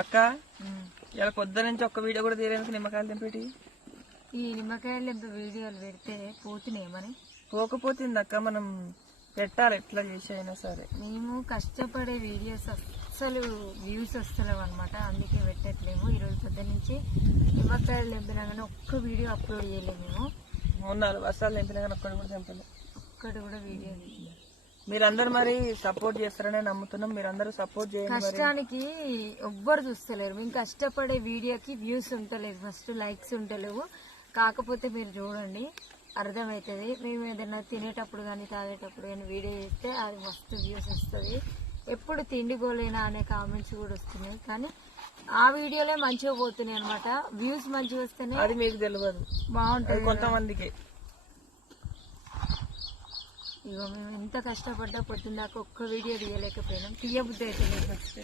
అక్క ఇలా పొద్దు నుంచి ఒక్క వీడియో కూడా తీరేందుకు నిమ్మకాయలు తెంపేటి. ఈ నిమ్మకాయలు ఎంత వీడియోలు పెడితే పోతున్నాయమని పోకపోతుంది అక్క, మనం పెట్టాలి ఎట్లా చేసి అయినా సరే. మేము కష్టపడే వీడియోస్ అస్సలు వ్యూస్ వస్తలేవు అనమాట, అందుకే పెట్టట్లేము. ఈరోజు పొద్దు నుంచి నిమ్మకాయలు తెంపినా కానీ ఒక్క వీడియో అప్లోడ్ చేయలేము. మేము 3-4 వర్షాలు తెంపినా కానీ ఒక్కటి కూడా తెంపలేదు, ఒక్కటి కూడా వీడియో. మీరందరూ మరి సపోర్ట్ చేస్తారనే నమ్ముతున్నాం. మీరందరూ సపోర్ట్ చేయండి. కష్టానికి ఎవ్వరు చూస్తలేరు. మేము కష్టపడే వీడియోకి వ్యూస్ ఉంటలేదు, ఫస్ట్ లైక్స్ ఉంటలేవు. కాకపోతే మీరు చూడండి అర్థమవుతుంది. మేము ఏదైనా తినేటప్పుడు కానీ తాగేటప్పుడు కానీ వీడియో చేస్తే అది మస్తు వ్యూస్ వస్తుంది. ఎప్పుడు తిండిగోలేనా అనే కామెంట్స్ కూడా వస్తున్నాయి, కానీ ఆ వీడియోలే మంచిగా పోతున్నాయి అనమాట. వ్యూస్ మంచిగా వస్తేనే అది మీకు తెలియదు, బాగుంటుంది కొంతమందికి. ఇగో మేము ఎంత కష్టపడ్డా పొద్దున్న దాకా ఒక్క వీడియో తీయలేకపోయినాం. తీయబుద్ధి అయితే ఫస్ట్